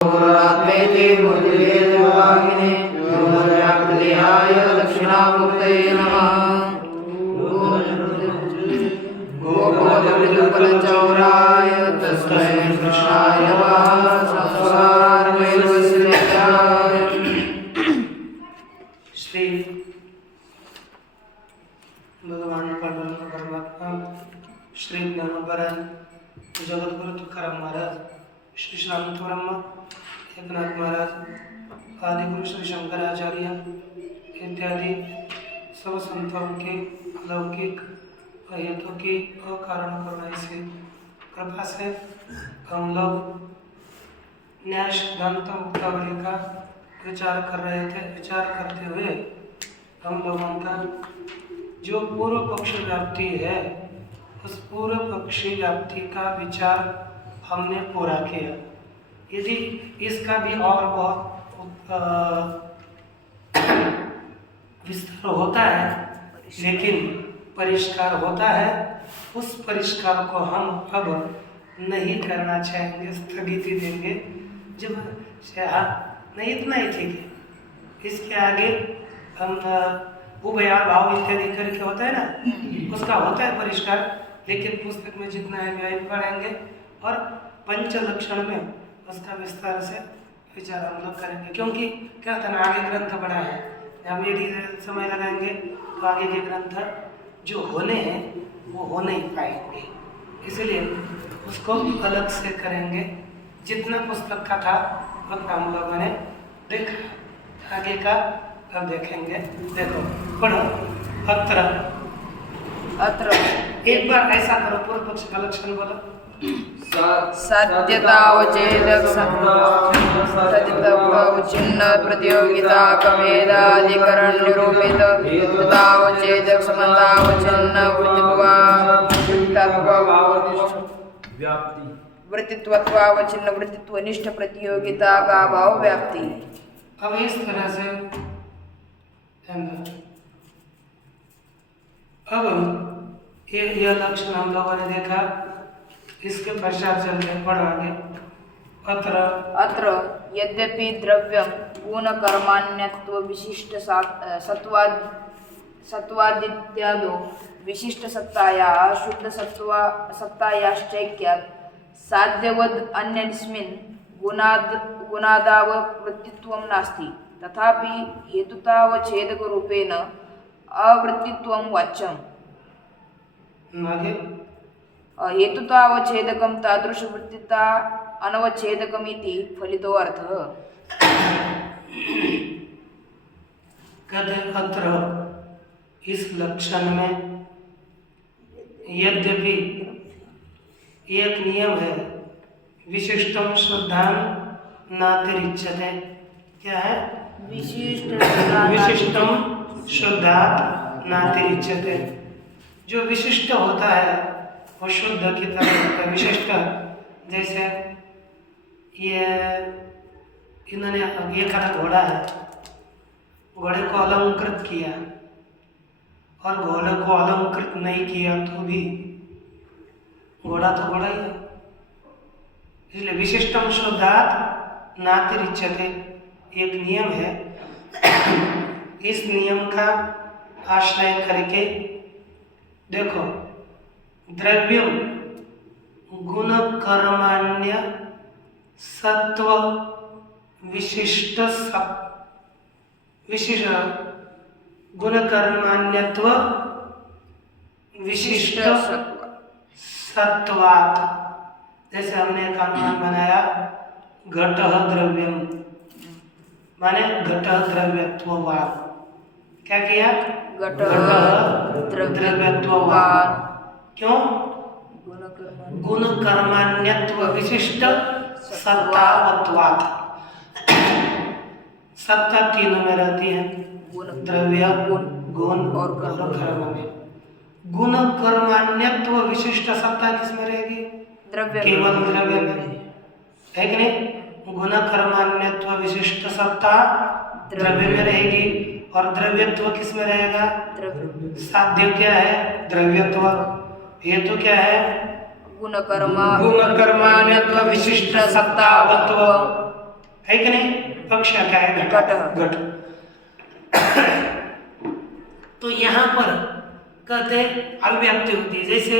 गुरुरात्मेति मूर्तिभेदविभागिने व्योमव्याप्तदेहाय दक्षिणामूर्तये नमः। गोपोतविदुर्बलचौराय तस्मै कृष्णाय नमः। संसारमैर्वस्येत्याय। श्री भगवान परमात्मा श्री ज्ञानोबराय जगतगुरु तुकाराम महाराज, श्री शांत ब्रह्म एकनाथ महाराज, आदि गुरु श्री शंकराचार्य इत्यादि सब संतों के अलौकिक हेतु की अकारण करुणा से कृपा से हम लोग न्याय सिद्धांत मुक्तावली का विचार कर रहे थे। विचार करते हुए हम लोगों का जो पूर्व पक्ष व्याप्ति है, उस पूर्व पक्षी व्याप्ति का विचार हमने पूरा किया। यदि इसका भी और बहुत विस्तार होता है, लेकिन परिष्कार होता है, उस परिष्कार को हम अब नहीं करना चाहेंगे, स्थगिति देंगे। जब नहीं, इतना ही ठीक है। इसके आगे हम उभया भाव इत्यादि करके होता है ना, उसका होता है परिष्कार, लेकिन पुस्तक में जितना है वही पढ़ेंगे और पंच लक्षण में उसका विस्तार से विचार हम लोग करेंगे। क्योंकि क्या था ना, आगे ग्रंथ बड़ा है, हम यदि समय लगाएंगे तो आगे के ग्रंथ जो होने हैं वो हो नहीं पाएंगे, इसलिए उसको अलग से करेंगे। जितना पुस्तक का था उतना हम लोगों ने देखा, आगे का अब देखेंगे। देखो, पढ़ो। अत्र एक बार ऐसा करो, पूर्व पक्ष का लक्षण बोलो। सत्यतावचेदकचिन्न प्रतियोगिता कमेदाधिकरण निरूपित हेतुतावचेदक समतावचेन्न वृत्तित्वावचिन्न वृत्तित्वनिष्ठ प्रतियोगिता का भाव व्याप्ति। अब इस तरह से अब यह लक्षण हम लोगों ने देखा। इसके पश्चात चलते पढ़ो आगे। अत्र यद्यपि द्रव्यं गुणकर्माण्यत्व विशिष्ट सत्वादित्यादो विशिष्ट सत्ताया शुद्ध सत्तायाश्चैक्यात् साध्यवद् अन्यस्मिन् गुणादाववृत्तित्वं नास्ति, तथापि हेतुतावच्छेदकरूपेण अवृत्तित्वं वाच्यम्। हेतुतावच्छेदकं तादृशवृत्तिता अनवच्छेदकमिति फलितो अर्थः। अत्र इस लक्षण में यद्यपि एक नियम है, विशिष्टम शुद्धान नातिरिच्यते। क्या है? विशिष्टम शुद्धात नातिरिच्यते। जो विशिष्ट होता है वो शुद्ध की तरह होता है। विशिष्ट जैसे ये इन्होंने एक घोड़ा है, घोड़े को अलंकृत किया और घोड़े को अलंकृत नहीं किया तो भी घोड़ा तो घोड़ा ही है। इसलिए विशिष्टम शुद्धात नातिरिच्यते एक नियम है। इस नियम का आश्रय करके देखो, द्रव्यम गुण कर्माण्य सत्व विशिष्ट गुण कर्माण्यत्व विशिष्ट सत्वात्। जैसे हमने एक अनुमान बनाया, घटः द्रव्यम माने घटः द्रव्यत्ववाद। क्या किया? घटः द्रव्यत्ववाद। क्यों? गुण कर्माण्यत्व विशिष्ट सत्तावत्वात्। सत्ता तीनों में रहती है, द्रव्य, गुण और कर्म में। गुण कर्मान्यत्व विशिष्ट सत्ता किसमें रहेगी? केवल द्रव्य में, है कि नहीं? गुण कर्मान्यत्व विशिष्ट सत्ता द्रव्य में रहेगी, और द्रव्यत्व किसमें रहेगा? साध्य क्या है? द्रव्यत्व। हेतु क्या है? गुण कर्मान्यत्व विशिष्ट सत्तावत्व। पक्ष क्या है? घट। घट। तो यहाँ पर कहते अव्याप्ति होती है, जैसे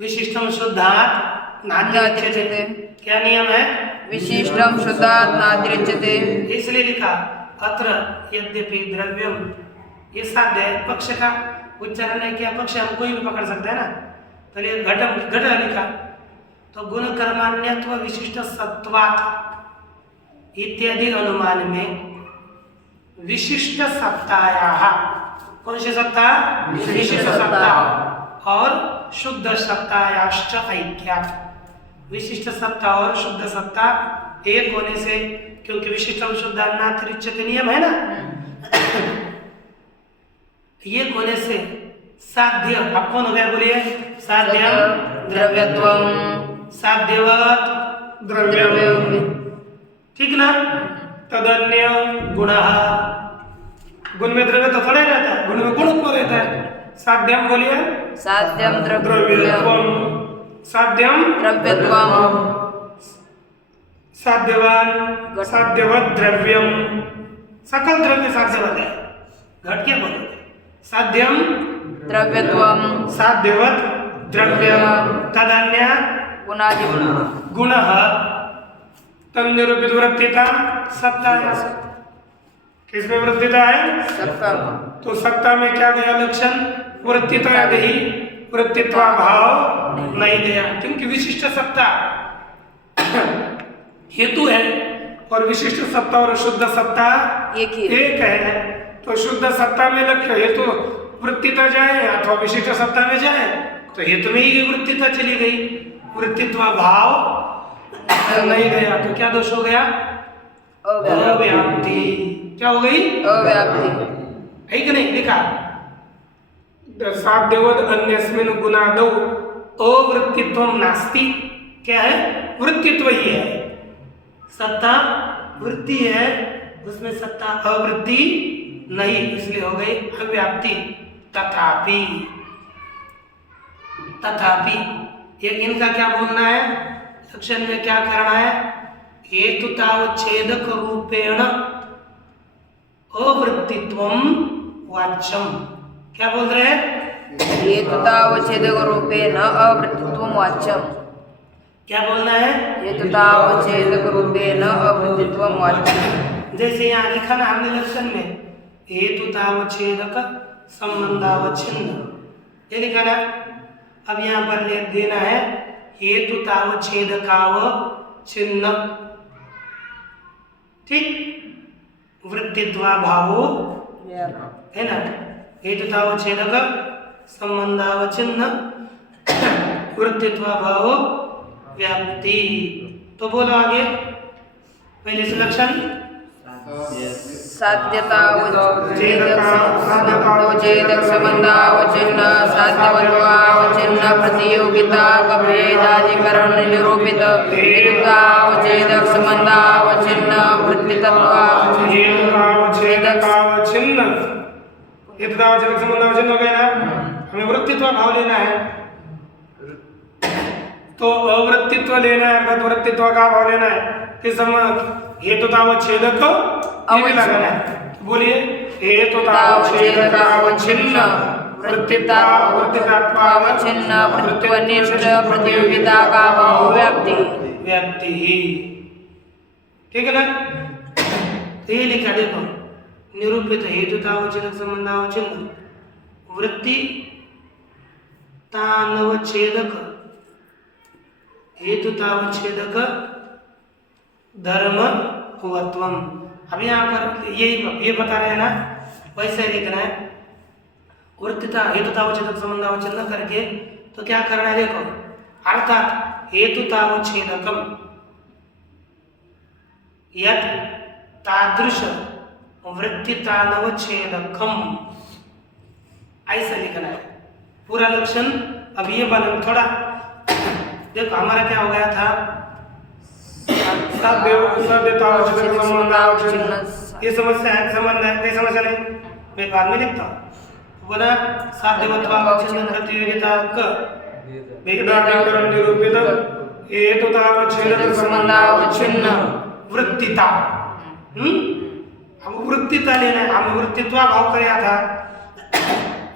विशिष्टम शुद्धात् नातिरिच्यते। क्या नियम है? विशिष्टम शुद्धात् नातिरिच्यते। इसलिए लिखा अत्र यद्यपि द्रव्यम, ये साध्य है, पक्ष का उच्चारण है, क्या पक्ष हम कोई भी पकड़ सकते हैं ना, तो ये घटम घट लिखा। तो गुण कर्मान्यत्व विशिष्ट सत्वात् इत्यादि अनुमान में विशिष्ट सत्तायाः, कौन सी सत्ता? विशिष्ट सत्ता और शुद्ध सत्तायाश्च ऐक्यात्। विशिष्ट सत्ता और शुद्ध सत्ता एक होने से, क्योंकि विशिष्टम शुद्धा नातिरिच्यते नियम है ना, ये होने से साध्य, आप कौन हो गया बोलिए? साध्यम द्रव्यत्वम साध्यवत् द्रव्यम, ठीक ना? तदन्य गुणः, गुण में द्रव्य तो थोड़ा ही रहता है, गुण में गुण को रहता है। साध्यम बोलिए? साध्यम द्रव्यत्वम, साध्यम द्रव्यत्वम, साध्यवान साध्यवत् द्रव्यम, सकल द्रव्य साध्यवत है। घट क्या बोलते? साध्यम द्रव्यत्वम, साध्यवत् द्रव्यम, तदन्य गुणादि गुणः, तन्निरूपित वृत्तिता सत्ता। किसमें वृत्तिता है? सत्ता। तो सत्ता में क्या गया लक्षण? वृत्तिता ही, वृत्तित्वा भाव नहीं गया, क्योंकि विशिष्ट सत्ता हेतु है और विशिष्ट सत्ता और शुद्ध सत्ता एक है। तो शुद्ध सत्ता में लक्ष्य हेतु वृत्तिता जाए अथवा विशिष्ट सत्ता में जाए, तो हेतु में ही वृत्तिता चली गई, वृत्तित्वा भाव नहीं गया, तो क्या दोष हो गया? अव्याप्ति। क्या हो गई? अव्याप्ति। है कि नहीं? लिखा साध्यवद अन्यस्मिन् गुणादौ अवृत्तित्वं नास्ति। क्या है? वृत्तित्व ही है, सत्ता वृत्ति है, उसमें सत्ता अवृत्ति नहीं, इसलिए हो गई अव्याप्ति। तथापि, तथापि ये इनका क्या बोलना है? लक्षण में क्या करना है? हेतुतावच्छेदक रूपेण अवृत्तित्वं वाच्यम। क्या बोल रहे हैं? हेतुतावच्छेदक रूपेण अवृत्तित्वं वाच्यम। क्या बोलना है? हेतुतावच्छेदक रूपेण अवृत्तित्वं वाच्यम। जैसे यहाँ लिखा ना हमने लक्षण में, हेतुतावच्छेदक संबंधावच्छिन्न, ये लिखा ना। अब यहाँ पर देना है हेतुतावच्छेदकावच्छिन्न, ठीक? वृत्तित्वा भावो है ना, हेतुतावच्छेदक संबंधावच्छिन्न वृत्तित्वा भावो व्याप्ति। तो बोलो आगे, पहले से लक्षण साध्यतावच्छेदक संबंधावच्छिन्न साध्यवत्वावच्छिन्न प्रतियोगिता भेदाधिकरण निरूपित हेतुतावच्छेदक संबंधावच्छिन्न वृत्तित्वावच्छिन्न संबंधावच्छिन्न हो गया ना। हमें वृत्तित्व भाव लेना है, तो अवृत्तित्व लेना है, अर्थात वृत्तित्व का भाव लेना है। किस समय? हेतुतावच्छेदक लगाना है। बोलिए, हेतुतावच्छेदकावच्छिन्न वृत्तित्वावच्छिन्न वृत्तिनिष्ठ प्रतियोगिता का भाव व्याप्ति। व्याप्ति ही, ठीक है ना? तो ये लिखा देखो, निरूपित हेतुतावच्छेदक संबंधावच्छिन्न वृत्ति तानवच्छेदक हेतुतावच्छेदक धर्मवत्वम। अब यहाँ पर ये बता रहे हैं ना, वैसे ही लिखना है। वृत्तिता हेतुतावच्छेदक संबंधावच्छिन्न करके तो क्या करना है देखो, अर्थात हेतुतावच्छेदकम यत् तादृश वृत्तितानवच्छेदकम, ऐसा लिखना है पूरा लक्षण। अब ये बनन थोड़ा देखो, हमारा क्या हो गया था? ये समस्या है, संबंध है, कोई समस्या नहीं, मैं बाद में लिखता हूँ। बोला साध्यवत्वावच्छिन्न प्रतियोगिता क भेदाधिकरण निरूपित हेतुतावच्छेदक संबंधावच्छिन्न वृत्तिता, अब वृत्तिता लेना है, हमने वृत्तित्वा भाव कराया था।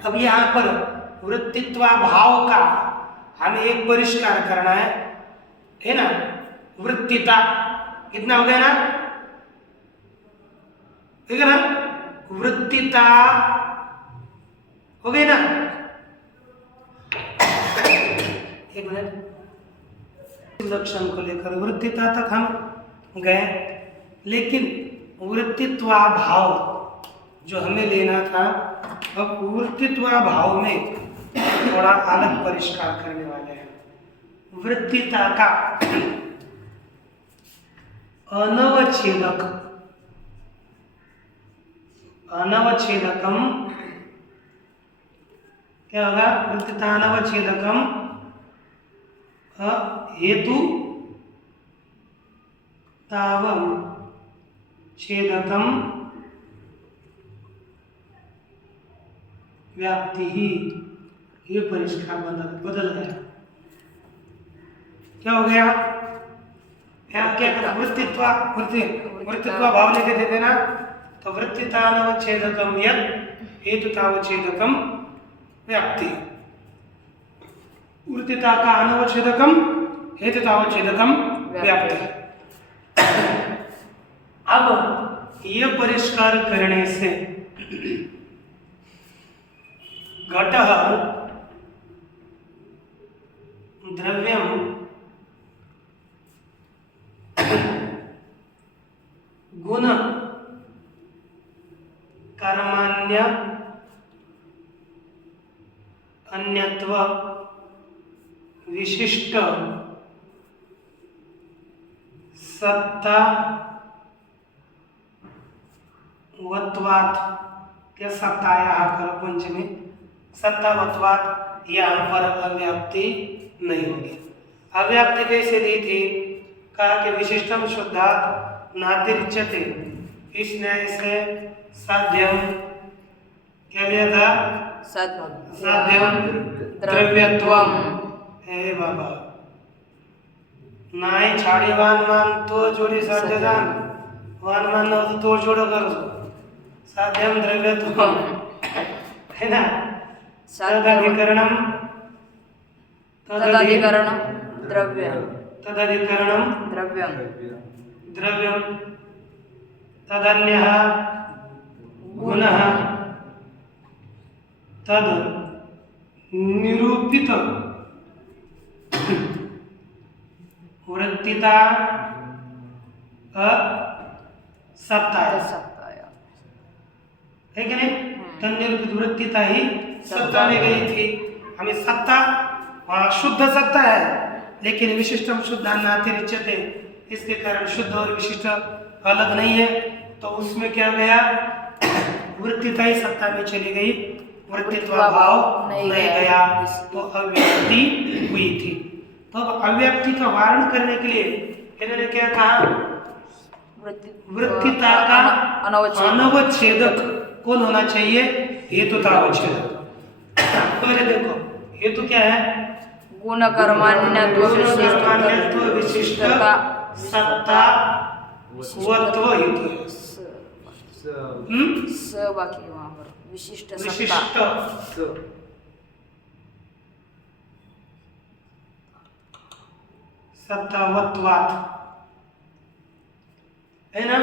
अब यहाँ पर वृत्तित्वा भाव का हमें एक परिष्कार करना है ना। वृत्तिता कितना हो गया ना, ठीक है ना, वृत्तिता हो गई ना। एक मिनट, लक्षण को लेकर वृत्तिता तक हम गए, लेकिन वृत्तित्वा भाव जो हमें लेना था, अब वृत्तित्वा भाव में थोड़ा अलग परिष्कार करने वाले हैं। वृत्तिता का अनवच्छेदकम क्या होगा? वृत्तिता अनवच्छेदकम हेतु तावम छेदकम व्याप्ति ही, ये परिष्कार बदल गया। क्या हो गया? क्या वृत्तित्वा भाव लेके देते ना, तो वृत्तितावच्छेदकम यत् हेतुतावच्छेदकम व्याप्ति, वृत्तिता का अनवच्छेदकम हेतुतावच्छेदकम व्याप्ति। अब ये परिष्कार करने से घटः द्रव्यम गुण कर्माण्य अन्यत्व विशिष्ट सत्ता वत्वात्, क्या सत्ताया कर पंचमी, सत्तावत्वात् यहाँ पर अव्याप्ति नहीं होगी। अव्याप्ति कैसे दी थी? कहा कि विशिष्टम शुद्धात् नातिरिच्यते, इस न्याय से साध्यम क्या लिया था? साध्यम द्रव्यत्वम। हे बाबा, नाई छाड़ी वान मान तो जोड़ी साध्य जान, वान मान न तो तोड़ जोड़ो करो, साध्यम द्रव्यत्वम, है ना। तदधिकरणम द्रव्यम द्रव्यम तदन्यः गुणः तद निरूपित वृत्तिता सत्ता है कि नहीं? तद निरूपित वृत्तिता ही सत्ता में गई थी। हमें सत्ता शुद्ध सत्ता है, लेकिन विशिष्टम शुद्धान्नातिरिच्यते, इसके कारण शुद्ध और विशिष्ट अलग नहीं है, तो उसमें क्या गया? वृत्तिता ही सत्ता में चली गई, वृत्तित्वा भाव नहीं गया, तो अव्याप्ति हुई थी। तो अब अव्याप्ति का वारण करने के लिए इन्होंने क्या कहा? वृत्तिता का अनवच्छेदक कौन होना चाहिए? हेतुतावच्छेदक। पहले देखो, हेतु क्या है? गुण कर्मान्यत्व विशिष्ट सत्ता वत्व हेतु है। स बाकी वहाँ पर विशिष्ट सत्तावत्वात्, है ना।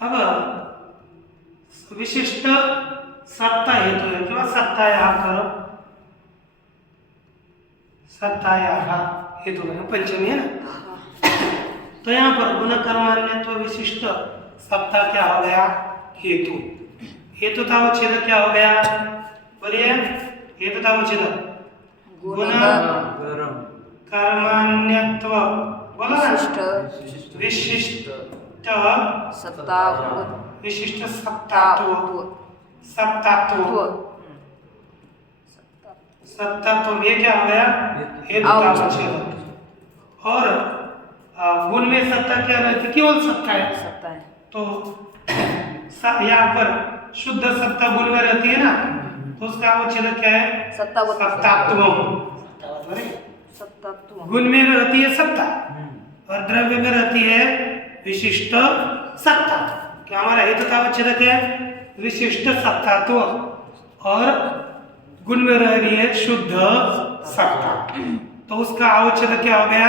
अब विशिष्ट सत्ता हेतु है, किंवा सत्ता यहाँ करो, सत्ता यहाँ हेतु है, पंचमी है ना। तो यहाँ पर गुण कर्मान्यत्व विशिष्ट सत्ता क्या हो गया? हेतु। हेतुतावच्छेदक क्या हो गया? बोलिए, हेतुतावच्छेदक गुण कर्मान्यत्व, बोला ना, विशिष्ट सत्ता विशिष्ट सत्तात्व, सत्तात्व ये क्या हो गया? हेतुतावच्छेदक। और गुण में सत्ता क्या रहती? केवल सत्ता है, तो यहाँ पर शुद्ध सत्ता गुण में रहती है ना, तो उसका अवच्छेदक क्या है? सत्तात्व। गुण में रहती है सत्ता और द्रव्य में रहती है विशिष्ट सत्ता। क्या हमारा हेतुतावच्छेदक है विशिष्ट सत्तात्व और गुण में रह रही है शुद्ध सत्ता, तो उसका अवच्छेदक क्या हो गया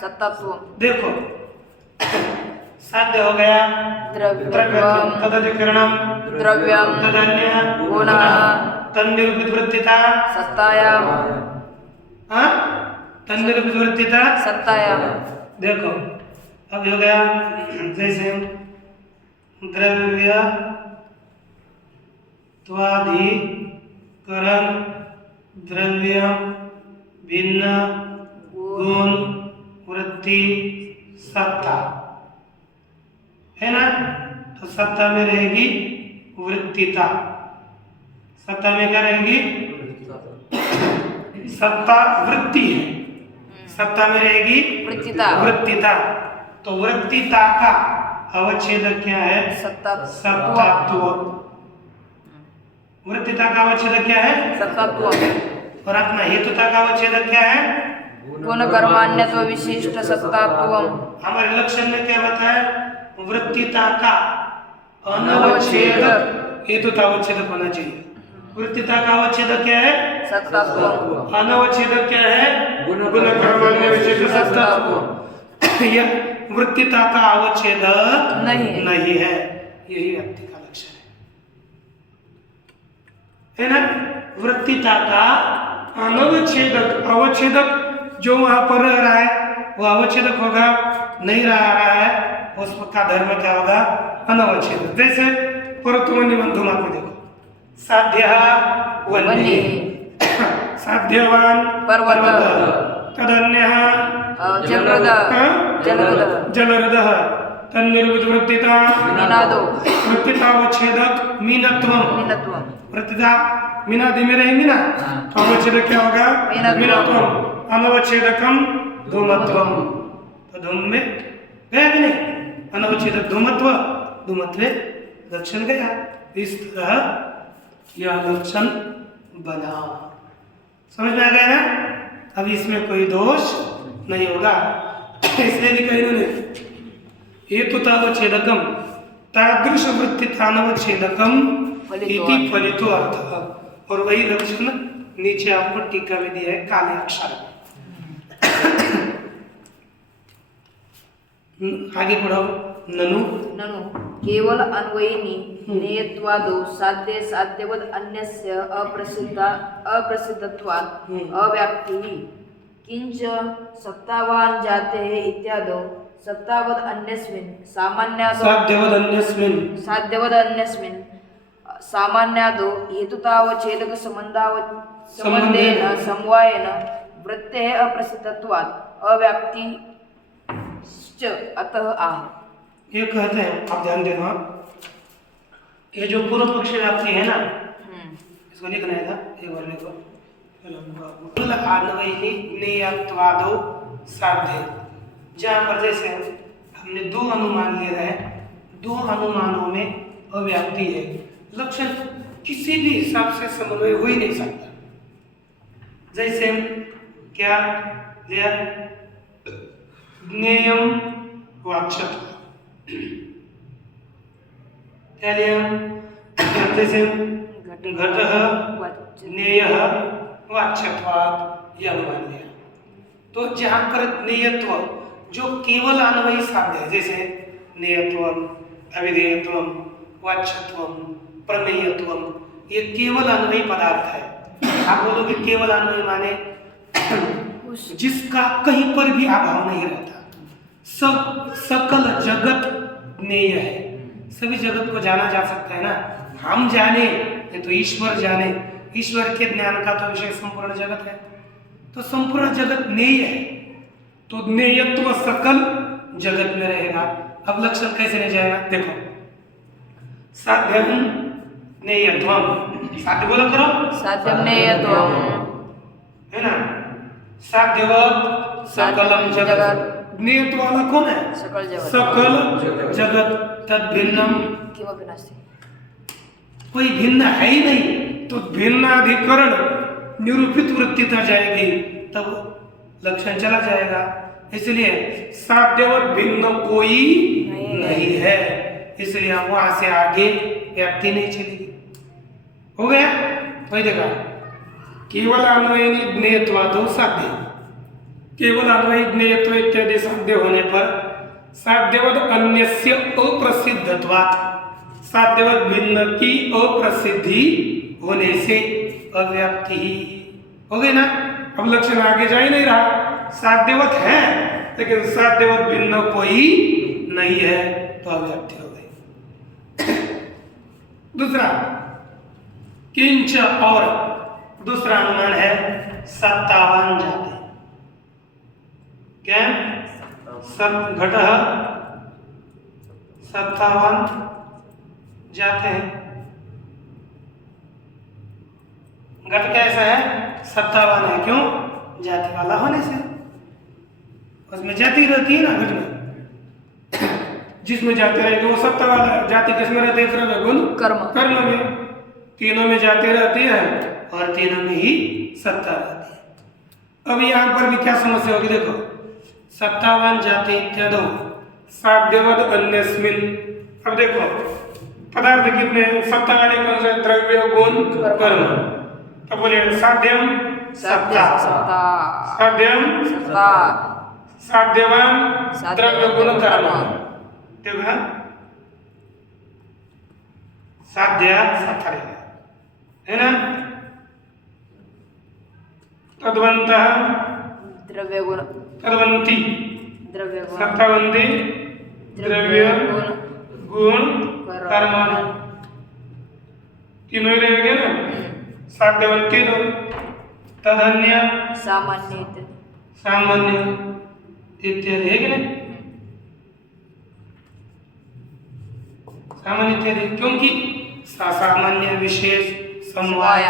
सत्तात्व। देखो साध्य हो गया द्रव्यम तदधिकरणम द्रव्यम तदन्य गुणः तन्निरूपितवृत्तिता सत्तायाम हाँ तन्निरूपितवृत्तिता सत्तायाम। देखो अब हो गया जैसे द्रव्य त्वाधिकरण द्रव्य भिन्न गुण वृत्ति सत्ता है ना, तो सत्ता में रहेगी वृत्तिता। सत्ता में क्या रहेगी सत्ता वृत्ति है, सत्ता में रहेगी वृत्तिता। वृत्तिता, तो वृत्तिता का अवच्छेदक क्या है सत्तात्व। वृत्तिता का अवच्छेदक क्या है सत्तात्व। और अपना हेतुता का अवच्छेदक क्या है गुण कर्मान्यत्व विशिष्ट सत्तात्वम। हमारे लक्षण में क्या बताया वृत्तिता का अनवच्छेदक हेतुता अवच्छेदक होना चाहिए। वृत्तिता का अवच्छेदक क्या है सत्तात्व। अनवच्छेदक क्या है गुण कर्मान्य विशिष्ट सत्तात्व। यह वृत्तिता का अवच्छेदक नहीं है, यही व्यक्ति का लक्षण है ना। वृत्तिता का अनवच्छेदक अवच्छेदक जो वहां पर रह रहा है वो अवच्छेदक होगा, नहीं रहा है उसका धर्म क्या होगा अनवच्छेदक। जैसे परत्वन्य बंधुमात में देखो साध्य वन्य साध्यवान पर्वत तदन्य जलरद तन्निर्वृत्तिता मीनादो वृत्तितावच्छेदक मीनत्वम। वृत्तिता मीनादि में रहेंगी ना, तो अवच्छेदक क्या होगा मीनत्वम। अनवच्छेदकम धूमत्वम, तो धूम में गया कि नहीं अनवच्छेदक धूमत्व, धूमत्व लक्षण गया। इस तरह यह लक्षण बना, समझ में आ गया ना। अब इसमें कोई दोष नहीं होगा, इसलिए लिखा इन्होंने हेतुतावच्छेदकम तादृश वृत्तितानवच्छेदकम इति फलितो अर्थ। और वही लक्षण नीचे आपको टीका में दिया है काले अक्षर आगे पढ़ो। ननु ननु केवल अन्वयिनी नेयत्वादो साध्य साध्यवद अन्यस्य अप्रसिद्धत्वात् अव्याप्तिः किंच सत्तावान जाते इत्यादो सत्तावद अन्यस्मिन् साध्यवद अन्यस्मिन् सामान्यादो हेतुतावच्छेदक संबंधेन समवायेन वृत्तेः अप्रसिद्धत्वात् अव्याप्ति अतः आह। ये कहते हैं, आप ध्यान देना, ये जो पूर्व पक्ष व्याप्ति है ना, इसको लिखना है था एक बार लिखो। साध्य, जहाँ पर जैसे हमने दो अनुमान ले रहे हैं, दो अनुमानों में अव्याप्ति है, लक्षण किसी भी हिसाब से समन्वय हो ही नहीं सकता। जैसे क्या लिया ज्ञेयम वाक्शत्व, क्या लिया जैसे घटः ज्ञेयः वाक्शत्वात्, यह अनुमान लिया। तो जहाँ पर ज्ञेयत्व जो केवल अन्वयी साध्य है, जैसे ज्ञेयत्वम अविधेयत्वम वाच्यत्वम प्रमेयत्वम, ये केवल अन्वयी पदार्थ है। आप बोलोगे केवल अन्वयी माने जिसका कहीं पर भी अभाव नहीं रहता, सब सकल जगत ज्ञेय है, सभी जगत को जाना जा सकता है ना। हम जाने ये तो ईश्वर जाने, ईश्वर के ज्ञान का तो विषय संपूर्ण जगत है, तो संपूर्ण जगत ज्ञेय है, तो ज्ञेयत्व सकल जगत में रहेगा। अब लक्षण कैसे नहीं जाएगा, देखो साध्यम ज्ञेयत्वम, साध्य बोलो करो साध्यम ज्ञेयत्वम है ना, साध्यवत् सकलम जगत। ज्ञेयत्व वाला कौन है सकल जगत, सकल जगत तद भिन्नम किमपि नास्ति, कोई भिन्न है ही नहीं, तो भिन्नाधिकरण निरूपित वृत्तिता जाएगी, तब लक्षण चला जाएगा। इसलिए साध्यवत भिन्न कोई इसलिए आप वहां से आगे व्याप्ति नहीं चलेगी। हो गया? वही देखा, केवल अन्वयनी ज्ञेयत्वादो साध्य, केवल अन्वयी ज्ञेयत्व इत्यादि साध्य होने पर साध्यवद अन्यस्य अप्रसिद्धत्वात्, साध्यवद भिन्न की अप्रसिद्धि होने से अव्याप्ति हो गई ना। अब लक्षण आगे जा ही नहीं रहा, साध्यवत है लेकिन साध्यवत भिन्न कोई नहीं है, तो अव्याप्ति हो गई। दूसरा किंच, और दूसरा अनुमान है सत्तावान जाति। क्या? घट सत्तावान जाते हैं। घट कैसा है? सत्तावान है। क्यों? जाति वाला होने से। उसमें जाति रहती है ना घट में, जिसमें जाति रहेगी वो सत्ता वाला है। जाति किसमें रहती है? द्रव्य गुण कर्म में। तीनों में जाति रहती है और तीनों में ही सत्ता रहती है। अब यहाँ पर भी क्या समस्या होगी? देखो, सत्तावान जाति इत्यादि साध्यवद अन्यस्मिन। अब देखो पदार्थ कितने? सत्ता वाले कौन से? द्रव्य गुण कर्म। अब बोलिए साध्यम सत्ता, साध्यम सत्ता, साध्यवान द्रव्य गुण कर्म। देखो साध्य सत्ता है ना। तद्वंतः द्रव्य गुण, तद्वंती द्रव्य गुण, सत्तावंती द्रव्य गुण कर्म, तीनों ही रहेंगे ना। साध्यवंती दो, तदन्य सामान्य इत्यादि, सामान्य इत्यादि है कि नहीं? सामान्य इत्यादि, क्योंकि सामान्य विशेष समवाय।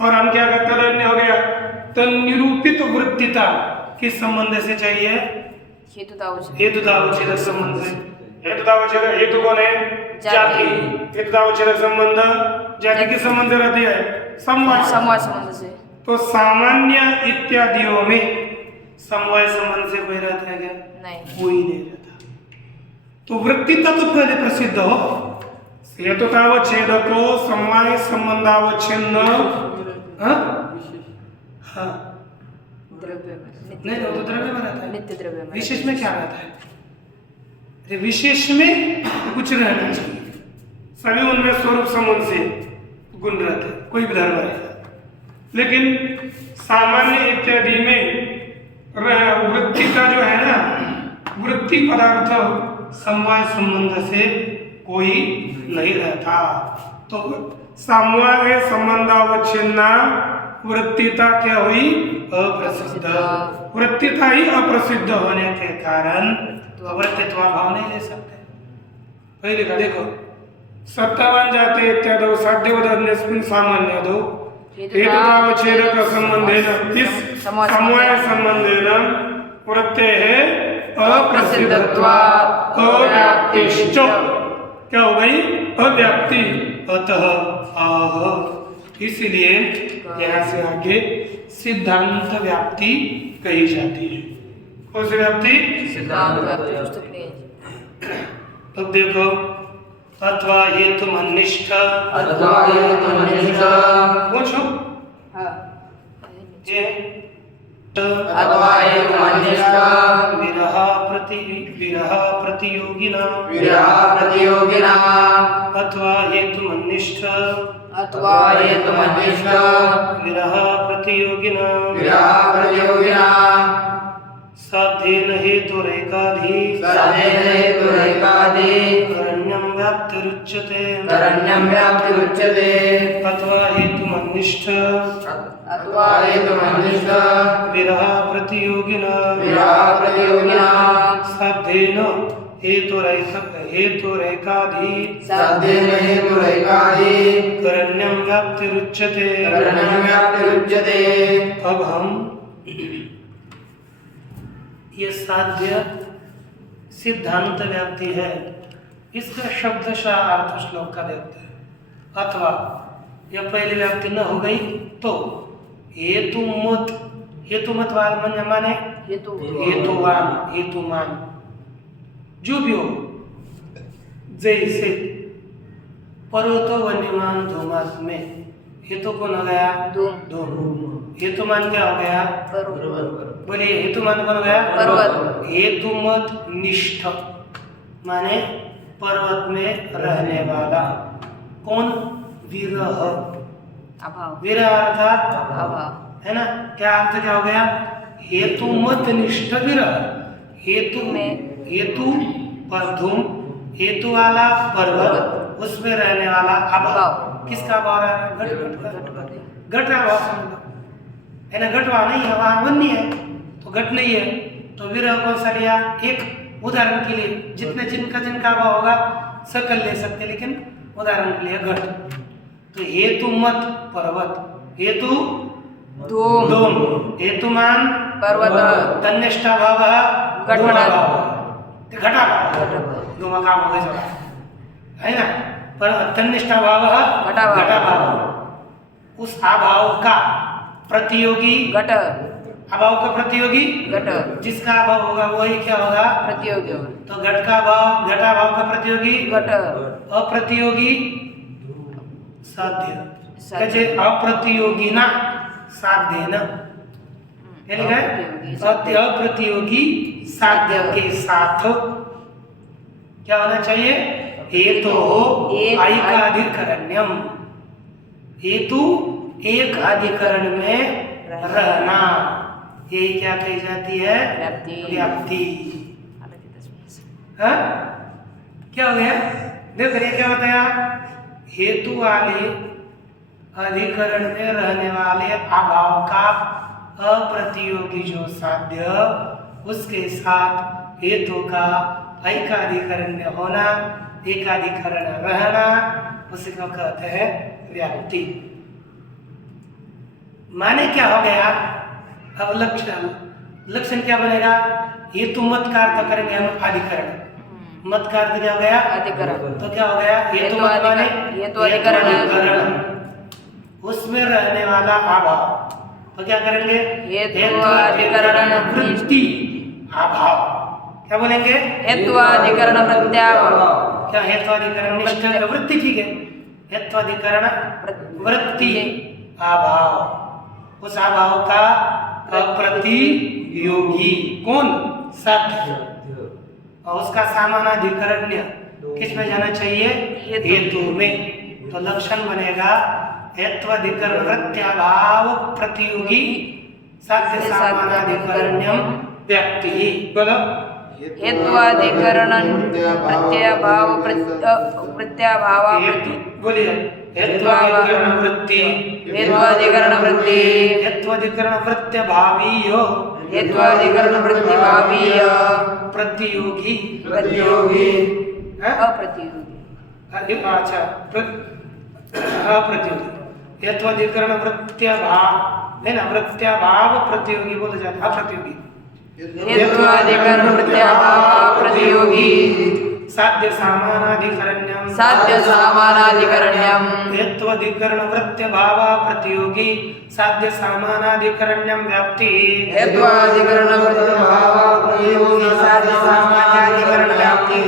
और हम क्या करते? तदन्य हो गया, तन्निरूपित वृत्तिता किस संबंध से चाहिए? हेतुतावच्छेदक संबंध से। हेतुतावच्छेदक हेतु कौन है? जाति। हेतुतावच्छेदक संबंध जाति के संबंध रहती है समवाय संबंध से। तो सामान्य इत्यादियों में समवाय संबंध से कोई रहता है क्या? नहीं, कोई नहीं रहता। तो वृत्तिता तो पहले प्रसिद्ध हो। हेतुतावच्छेदको समवाय संबंधावच्छिन्न। हाँ द्रव्य नहीं, वो तो द्रव्य में रहता है। नित्य द्रव्य में। विशेष में क्या रहता है? विशेष में कुछ रहना चाहिए। सभी उनमें स्वरूप संबंध से गुण रहते हैं, कोई भी धर्म रहेगा। लेकिन सामान्य इत्यादि में वृत्ति का जो है ना, वृत्ति पदार्थ समवाय संबंध से कोई नहीं रहता। तो समवाय संबंधावच्छिन्ना वृत्तिता क्या हुई? अप्रसिद्ध। वृत्तिता ही अप्रसिद्ध होने के कारण वृत्तित्व भाव नहीं ले सकते। वही लिखा, देखो सत्तावान जाते इत्यादि साध्यवदन्यस्मिन् सामान्यदो हेतुतावच्छेदक संबंधेन इस समवाय संबंधेन वृत्तेः अप्रसिद्धत्वात् अव्याप्तिश्च। क्या हो गई? अव्याप्ति। अतः आह, इसलिए यहाँ से आगे सिद्धांत व्याप्ति कही जाती है। कौन सी व्याप्ति? सिद्धांत व्याप्ति। अब देखो, अथवा हेतुमनिष्ठ, पूछो ये अथवा हेतुमनिष्ठ विरह प्रतियोगिना अथवा हेतुमनिष्ठ विरह प्रतियोगिना साध्येन हेतुरेकाधि करण्यं व्याप्तिरुच्यते अथवा हेतुमनिष्ठ विरह प्रतियोगिना साध्येन हेतुरेकाधि करण्यं व्याप्तिरुच्यते। अब हम ये साध्य सिद्धांत व्याप्ति है, इसका शब्दशः अर्थ श्लोक का देखते हैं। अथवा यह पहली व्याप्ति न हो गई तो हेतुमत वान माने हेतुवान, हेतुमान, जो भी हो जैसे पर्वतो वन्यमान धूमात में हेतु कौन हो गया? धूम। हेतुमान क्या हो गया? पर्वत। बोलिए हेतुमान कौन हो गया? पर्वत। हेतुमत निष्ठ माने पर्वत में रहने वाला कौन? विरह। अभाव। विरह अर्थात अभाव है ना? क्या अर्थ क्या हो गया? हेतुमत निष्ठ विरह। हेतु में हेतु पर धूम, हेतु वाला पर्वत, उसमें रहने वाला अभाव। किसका अभाव रहा है? घट का। घट का अभाव समझ लो, है ना? घट वहाँ नहीं है, वहाँ वन्य है, तो घट नहीं है, तो विरह कौन सा लिया? एक उदाहरण के लिए, जितने जिनका अभाव होगा सकल ले सकते, लेकिन उदाहरण के लिए घट। तो हेतु मत पर्वत, हेतु धूम, हेतुमान पर्वत, तन्निष्ठा भाव घटा धूम का हो गया, है ना? पर तन्निष्ठा भाव घटा भाव। उस अभाव का प्रतियोगी घट। अभाव का प्रतियोगी घट। जिसका अभाव होगा वही क्या होगा? प्रतियोगी होगा। तो घट का भाव, घटा भाव का प्रतियोगी घट। अप्रतियोगी साध्य। कैसे? अप्रतियोगी ना साध्य न, क्या लिखा है? अप्रतियोगी साध्य के साथ क्या होना चाहिए? हेतु ऐकाधिकरण्यम। हेतु एक अधिकरण में रहना, ये क्या कही जाती है? व्याप्ति। हाँ? क्या हो गया? देख रहे क्या बताया? हेतु वाले अधिकरण में रहने वाले अभाव का अप्रतियोगी जो साध्य, उसके साथ हेतु का ऐकाधिकरण में होना, एकाधिकरण रहना, उसी को कहते हैं व्याप्ति। माने क्या हो गया? अब लक्षण क्या बनेगा? हेतु मत का अर्थ करेंगे हम अधिकरण, मत का अर्थ क्या हो गया? अधिकरण। तो क्या हो गया? हेतु मत माने हेतु अधिकरण, उसमें रहने वाला अभाव, तो क्या करेंगे? हेतु अधिकरण वृत्ति अभाव। क्या बोलेंगे? हेतु अधिकरण प्रत्याभाव। क्या? हेतु अधिकरण निष्ठ वृत्ति, ठीक है। हेतु अधिकरण वृत्ति अभाव, उस अभाव का अप्रतियोगी कौन? साध्य। और उसका सामानाधिकरण्य किस में जाना चाहिए? हेतु में। तो लक्षण बनेगा हेत्वाधिकरण प्रत्याभाव प्रतियोगी साध्य सामानाधिकरण्यम व्यक्ति। बोलो हेत्वाधिकरण प्रत्याभाव प्रत्याभाव बोलिए हेत्वाधिकरण वृत्ति, हेत्वाधिकरण वृत्ति, हेत्वाधिकरण प्रत्यभावीय, हेत्वाधिकरण प्रतिभावीय, प्रतियोगी अप्रतियोगी। अच्छा अप्रतियोगी। हेत्वाधिकरण प्रत्यभाव है ना, प्रत्याभाव प्रतियोगी बोला जाता है। अप्रतियोगी हेत्वाधिकरण प्रत्याभाव प्रतियोगी साध्य सामानाधिकरण्यम, साध्य सामानाधिकरण्यम, हेत्वाधिकरण प्रत्यभाव प्रतियोगी साध्य सामानाधिकरण्यम व्याप्ति, हेत्वाधिकरण प्रत्यभाव प्रतियोगी साध्य सामानाधिकरण व्याप्ति।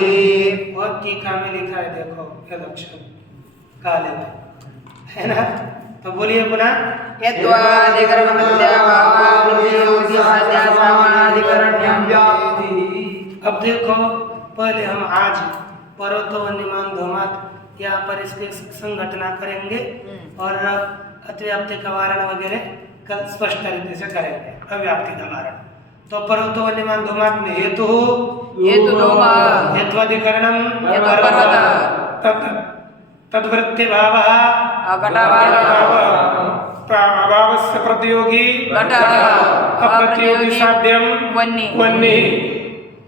और टीका में लिखा है, देखो क्या लक्षण काले में है ना? तो बोलिए पुनः हेत्वाधिकरण प्रत्याभाव प्रतियोगी साध्य सामानाधिकरण्यम व्याप्ति। अब देखो, पहले हम आज पर्वतो वन्यमान धूमात यहाँ पर इसके संघटना करेंगे और अतिव्याप्ति का वारण वगैरह कल स्पष्ट तरीके से करेंगे। अव्याप्ति का वारण तो पर्वतो वन्यमान धूमात में हेतु धूमा, हेत्वाधिकरणम पर्वत, तद्वृत्ति भाव अभावस्य प्रतियोगी अप्रतियोगी साध्यम वन्य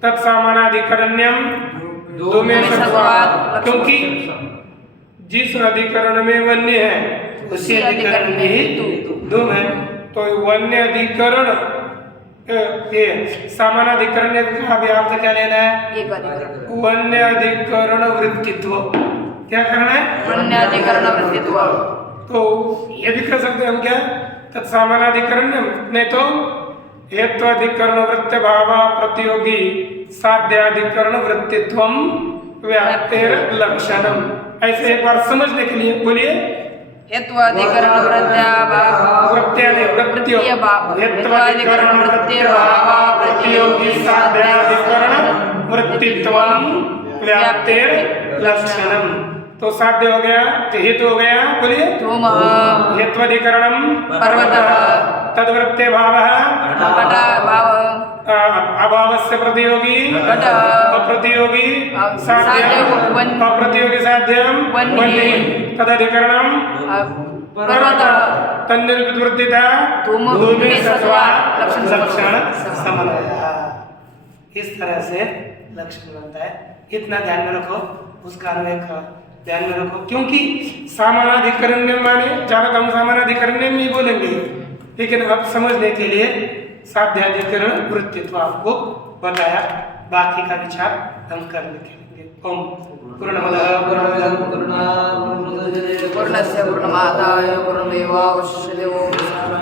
तत्सामानाधिकरण्यम धूमे सत्वात्। क्योंकि जिस अधिकरण में वन्य है उसी अधिकरण में ही धूम है। तो वन्य अधिकरण ये सामानाधिकरण का भी अर्थ क्या लेना है? वन्य अधिकरण वृत्तित्व। क्या करना है? वन्य अधिकरण वृत्तित्व। तो ये भी कर सकते हैं हम क्या? तत्सामानाधिकरण्यम, नहीं तो हेत्वाधिकरण वृत्ति भाव प्रतियोगी साध्याधिकरण वृत्तित्वम व्याप्तेर लक्षणम। ऐसे एक बार समझने के लिए बोलिए। हेत्वाधिकरण प्रत्याभाव हेत्वाधिकरण प्रत्यभाव प्रतियोगी साध्याधिकरण वृत्तित्वम व्याप्तेर लक्षणम। तो साध्य हो गया, हेतु हो गया, बोलिए। धूमः हेत्वाधिकरणम पर्वतः तद्वृत्ते भावः घटाभाव अभावस्य प्रतियोगी घट अप्रतियोगी साध्यं साध्यम अप्रतियोगी साध्यम वह्नि तदधिकरणम पर्वतः तन्निर्वृत्तिता धूमे सत्वा लक्षण समन्वय। इस तरह से लक्षण बनता है। इतना ध्यान में रखो, उसका अन्वय का ध्यान में रखो, क्योंकि सामानाधिकरण्य माने ज्यादा हम सामानाधिकरण्य में ही बोलेंगे, लेकिन अब समझने के लिए साध्याधिकरण वृत्तित्व आपको बताया, बाकी का विचार हम कर लिखेंगे। ओम पूर्णमदः पूर्णमिदं पूर्णात् पूर्णमुदच्यते पूर्णस्य पूर्णमादाय पूर्णमेवावशिष्यते। ओम